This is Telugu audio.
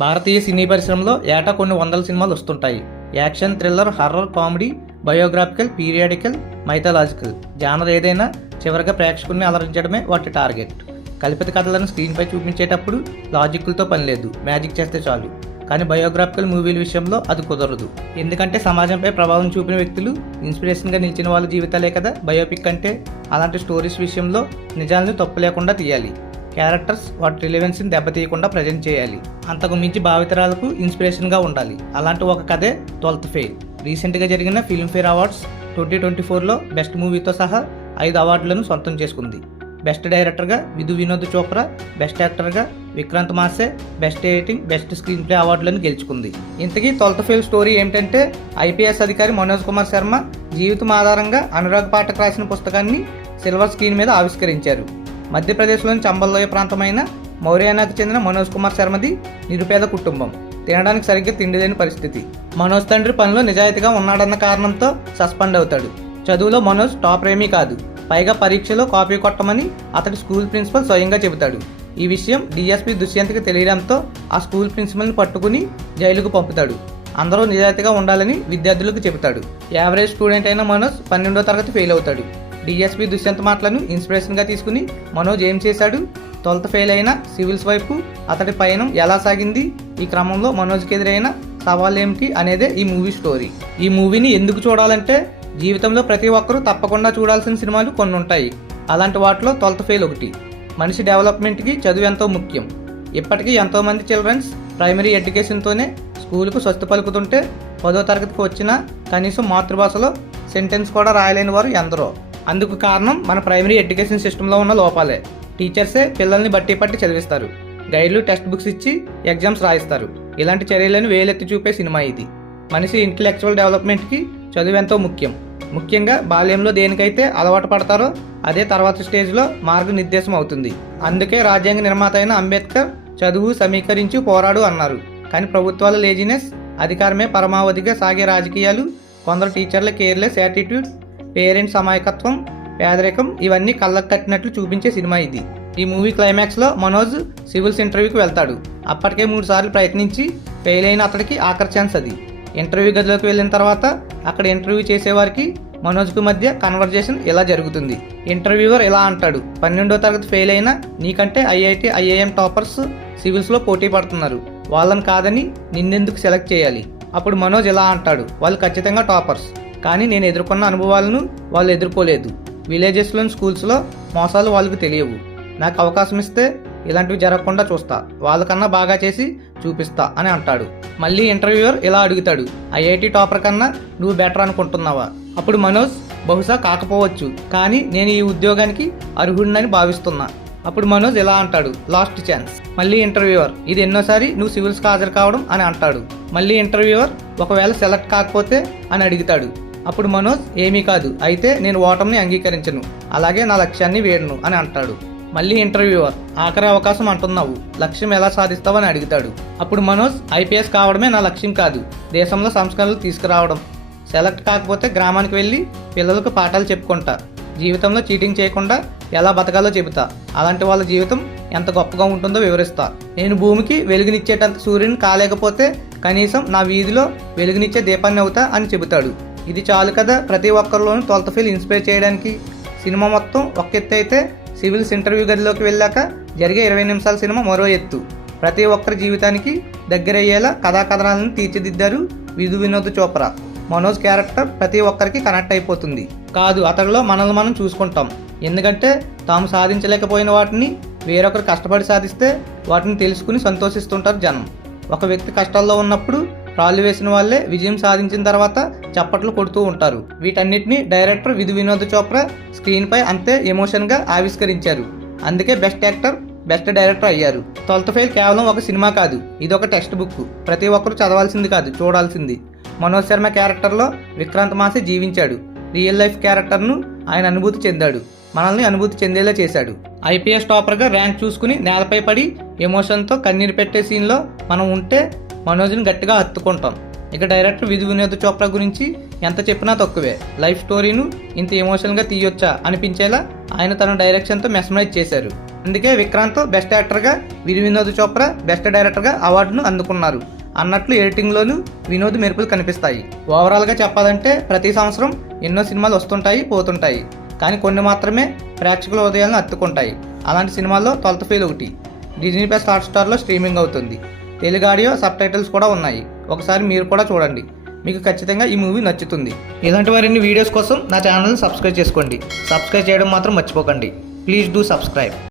భారతీయ సినీ పరిశ్రమలో ఏటా కొన్ని వందల సినిమాలు వస్తుంటాయి. Action, thriller, horror, comedy, biographical, periodical, mythological genre ఏదైనా చివరిగా ప్రేక్షకుల్ని అలరించడమే వాటి టార్గెట్. కల్పిత కథలను స్క్రీన్పై చూపించేటప్పుడు లాజిక్లతో పని లేదు, మ్యాజిక్ చేస్తే చాలు. కానీ బయోగ్రాఫికల్ మూవీల విషయంలో అది కుదరదు. ఎందుకంటే సమాజంపై ప్రభావం చూపిన వ్యక్తులు, ఇన్స్పిరేషన్గా నిలిచిన వాళ్ళ జీవితాలే కదా బయోపిక్ అంటే. అలాంటి స్టోరీస్ విషయంలో నిజాలను తప్పు లేకుండా తీయాలి. క్యారెక్టర్స్ వాటి రిలవెన్స్ని దెబ్బతీయకుండా ప్రజెంట్ చేయాలి. అంతకు మించి భావితరాలకు ఇన్స్పిరేషన్గా ఉండాలి. అలాంటి ఒక కథే 12th ఫెయిల్. రీసెంట్గా జరిగిన ఫిల్మ్ఫేర్ అవార్డ్స్ 2024లో బెస్ట్ మూవీతో సహా 5 అవార్డులను సొంతం చేసుకుంది. బెస్ట్ డైరెక్టర్గా విధు వినోద్ చోప్రా, బెస్ట్ యాక్టర్గా Vikrant Massey, best editing, best screenplay అవార్డులను గెలుచుకుంది. ఇంతకీ 12th ఫెయిల్ స్టోరీ ఏమిటంటే, ఐపీఎస్ అధికారి మనోజ్ కుమార్ శర్మ జీవితం ఆధారంగా అనురాగ్ పాఠక్ రాసిన పుస్తకాన్ని సిల్వర్ స్క్రీన్ మీద ఆవిష్కరించారు. మధ్యప్రదేశ్లోని చంబల్లోయ ప్రాంతమైన మౌర్యానాకు చెందిన మనోజ్ కుమార్ శర్మది నిరుపేద కుటుంబం. తినడానికి సరిగ్గా తిండి లేని పరిస్థితి. మనోజ్ తండ్రి పనిలో నిజాయితీగా ఉన్నాడన్న కారణంతో సస్పెండ్ అవుతాడు. చదువులో మనోజ్ టాప్ ఏమీ కాదు, పైగా పరీక్షలో కాపీ కొట్టమని అతడి స్కూల్ ప్రిన్సిపల్ స్వయంగా చెబుతాడు. ఈ విషయం డీఎస్పీ దుష్యంత్కి తెలియడంతో ఆ స్కూల్ ప్రిన్సిపల్ని పట్టుకుని జైలుకు పంపుతాడు. అందరూ నిజాయితీగా ఉండాలని విద్యార్థులకు చెబుతాడు. యావరేజ్ స్టూడెంట్ అయిన మనోజ్ 12వ తరగతి ఫెయిల్ అవుతాడు. డీఎస్పీ దుష్యంత్ మాటలను ఇన్స్పిరేషన్గా తీసుకుని మనోజ్ ఏం చేశాడు, 12th ఫెయిల్ అయిన సివిల్స్ వైపు అతడి పయనం ఎలా సాగింది, ఈ క్రమంలో మనోజ్కి ఎదురైన సవాళ్ళు ఏమిటి అనేదే ఈ మూవీ స్టోరీ. ఈ మూవీని ఎందుకు చూడాలంటే, జీవితంలో ప్రతి ఒక్కరూ తప్పకుండా చూడాల్సిన సినిమాలు కొన్ని ఉంటాయి. అలాంటి వాటిలో 12th ఫెయిల్ ఒకటి. మనిషి డెవలప్మెంట్కి చదువు ఎంతో ముఖ్యం. ఇప్పటికీ ఎంతోమంది చిల్డ్రన్స్ ప్రైమరీ ఎడ్యుకేషన్తోనే స్కూలుకు స్వస్తి పలుకుతుంటే 10వ తరగతికి వచ్చినా కనీసం మాతృభాషలో సెంటెన్స్ కూడా రాయలేని వారు ఎందరో. అందుకు కారణం మన ప్రైమరీ ఎడ్యుకేషన్ సిస్టంలో ఉన్న లోపాలే. టీచర్సే పిల్లల్ని బట్టి పట్టి చదివిస్తారు, గైడ్లు, టెక్స్ట్ బుక్స్ ఇచ్చి ఎగ్జామ్స్ రాయిస్తారు. ఇలాంటి చర్యలను వేలెత్తి చూపే సినిమా ఇది. మనిషి ఇంటలెక్చువల్ డెవలప్మెంట్కి చదువు ఎంతో ముఖ్యం. ముఖ్యంగా బాల్యంలో దేనికైతే అలవాటు పడతారో అదే తర్వాత స్టేజ్లో మార్గనిర్దేశం అవుతుంది. అందుకే రాజ్యాంగ నిర్మాత అయిన అంబేద్కర్ చదువు సమీకరించి పోరాడు అన్నారు. కానీ ప్రభుత్వాల లేజినెస్, అధికారమే పరమావధిగా సాగే రాజకీయాలు, కొందరు టీచర్ల కేర్లెస్ యాటిట్యూడ్, పేరెంట్స్ అమాయకత్వం, పేదరికం ఇవన్నీ కళ్ళకు కట్టినట్లు చూపించే సినిమా ఇది. ఈ మూవీ క్లైమాక్స్లో మనోజ్ సివిల్స్ ఇంటర్వ్యూకి వెళ్తాడు. అప్పటికే 3 సార్లు ప్రయత్నించి ఫెయిల్ అయిన అతడికి ఆఖరి ఛాన్స్ అది. ఇంటర్వ్యూ గదిలోకి వెళ్ళిన తర్వాత అక్కడ ఇంటర్వ్యూ చేసేవారికి మనోజ్కు మధ్య కన్వర్జేషన్ ఇలా జరుగుతుంది. ఇంటర్వ్యూవర్ ఇలా అంటాడు, 12వ తరగతి ఫెయిల్ అయినా నీకంటే ఐఐటి, ఐఐఎం టాపర్స్ సివిల్స్లో పోటీ పడుతున్నారు, వాళ్ళని కాదని నిన్నెందుకు సెలెక్ట్ చేయాలి. అప్పుడు మనోజ్ ఇలా అంటాడు, వాళ్ళు ఖచ్చితంగా టాపర్స్, కానీ నేను ఎదుర్కొన్న అనుభవాలను వాళ్ళు ఎదుర్కోలేదు. విలేజెస్లోని స్కూల్స్లో మోసాలు వాళ్ళకు తెలియవు. నాకు అవకాశం ఇస్తే ఇలాంటివి జరగకుండా చూస్తా, వాళ్ళకన్నా బాగా చేసి చూపిస్తా అని అంటాడు. మళ్ళీ ఇంటర్వ్యూయర్ ఇలా అడుగుతాడు, ఐఐటి టాపర్ కన్నా నువ్వు బెటర్ అనుకుంటున్నావా? అప్పుడు మనోజ్, బహుశా కాకపోవచ్చు, కానీ నేను ఈ ఉద్యోగానికి అర్హుడినని భావిస్తున్నా. అప్పుడు మనోజ్ ఇలా అంటాడు, లాస్ట్ ఛాన్స్. మళ్ళీ ఇంటర్వ్యూయర్, ఇది ఎన్నోసారి నువ్వు సివిల్స్కి హాజరు కావడం అని అంటాడు. మళ్ళీ ఇంటర్వ్యూయర్, ఒకవేళ సెలెక్ట్ కాకపోతే అని అడుగుతాడు. అప్పుడు మనోజ్, ఏమీ కాదు, అయితే నేను ఓటమిని అంగీకరించను, అలాగే నా లక్ష్యాన్ని వేడను అని అంటాడు. మళ్ళీ ఇంటర్వ్యూవర్, ఆఖరి అవకాశం అంటున్నావు, లక్ష్యం ఎలా సాధిస్తావని అడుగుతాడు. అప్పుడు మనోజ్, ఐపీఎస్ కావడమే నా లక్ష్యం కాదు, దేశంలో సంస్కరణలు తీసుకురావడం. సెలెక్ట్ కాకపోతే గ్రామానికి వెళ్ళి పిల్లలకు పాఠాలు చెప్పుకుంటా, జీవితంలో చీటింగ్ చేయకుండా ఎలా బతకాలో చెబుతా, అలాంటి వాళ్ళ జీవితం ఎంత గొప్పగా ఉంటుందో వివరిస్తా. నేను భూమికి వెలుగునిచ్చేటంత సూర్యుని కాలేకపోతే కనీసం నా వీధిలో వెలుగునిచ్చే దీపాన్ని అవుతా అని చెబుతాడు. ఇది చాలు కదా ప్రతి ఒక్కరిలోనూ 12th ఫెయిల్ ఇన్స్పైర్ చేయడానికి. సినిమా మొత్తం ఒక ఎత్తు అయితే, సివిల్స్ ఇంటర్వ్యూ గదిలోకి వెళ్ళాక జరిగే 20 నిమిషాల సినిమా మరో ఎత్తు. ప్రతి ఒక్కరి జీవితానికి దగ్గరయ్యేలా కథాకథనాలను తీర్చిదిద్దారు విధు వినోద్ చోప్రా. మనోజ్ క్యారెక్టర్ ప్రతి ఒక్కరికి కనెక్ట్ అయిపోతుంది. కాదు, అతడిలో మనల్ని మనం చూసుకుంటాం. ఎందుకంటే తాము సాధించలేకపోయిన వాటిని వేరొకరు కష్టపడి సాధిస్తే వాటిని తెలుసుకుని సంతోషిస్తుంటారు జనం. ఒక వ్యక్తి కష్టాల్లో ఉన్నప్పుడు రాళ్ళు వేసిన వాళ్ళే విజయం సాధించిన తర్వాత చప్పట్లు కొడుతూ ఉంటారు. వీటన్నిటిని డైరెక్టర్ విధు వినోద్ చోప్రా స్క్రీన్ పై అంతే ఎమోషన్గా ఆవిష్కరించారు. అందుకే బెస్ట్ యాక్టర్, బెస్ట్ డైరెక్టర్ అయ్యారు. 12th ఫెయిల్ కేవలం ఒక సినిమా కాదు, ఇది ఒక టెక్స్ట్ బుక్. ప్రతి ఒక్కరు చదవాల్సింది కాదు, చూడాల్సింది. మనోజ్ శర్మ క్యారెక్టర్లో విక్రాంత్ మాసే జీవించాడు. రియల్ లైఫ్ క్యారెక్టర్ను ఆయన అనుభూతి చెందాడు, మనల్ని అనుభూతి చెందేలా చేశాడు. ఐపీఎస్ టాపర్గా ర్యాంక్ చూసుకుని నేలపై పడి ఎమోషన్తో కన్నీరు పెట్టే సీన్లో మనం ఉంటే మనోజ్ని గట్టిగా హత్తుకుంటాం. ఇక డైరెక్టర్ విధు వినోద్ చోప్రా గురించి ఎంత చెప్పినా తక్కువే. లైఫ్ స్టోరీను ఇంత ఎమోషనల్గా తీయొచ్చా అనిపించేలా ఆయన తన డైరెక్షన్తో మెస్మరైజ్ చేశారు. అందుకే విక్రాంత్ బెస్ట్ యాక్టర్గా, వినోద్ చోప్రా బెస్ట్ డైరెక్టర్గా అవార్డును అందుకున్నారు అన్నట్లు ఎడిటింగ్లోనూ వినోద్ మెరుపులు కనిపిస్తాయి. ఓవరాల్గా చెప్పాలంటే ప్రతి సంవత్సరం ఎన్నో సినిమాలు వస్తుంటాయి, పోతుంటాయి. కానీ కొన్ని మాత్రమే ప్రేక్షకుల హృదయాలను హత్తుకుంటాయి. అలాంటి సినిమాల్లో 12th ఫెయిల్ ఒకటి. డిజ్నీ ప్లస్ హాట్స్టార్లో స్ట్రీమింగ్ అవుతుంది. తెలుగు ఆడియో సబ్ టైటిల్స్ కూడా ఉన్నాయి. ఒకసారి మీరు కూడా చూడండి, మీకు ఖచ్చితంగా ఈ మూవీ నచ్చుతుంది. ఇలాంటి మరిన్ని వీడియోస్ కోసం నా ఛానల్ని సబ్స్క్రైబ్ చేసుకోండి. సబ్స్క్రైబ్ చేయడం మాత్రం మర్చిపోకండి. Please do subscribe.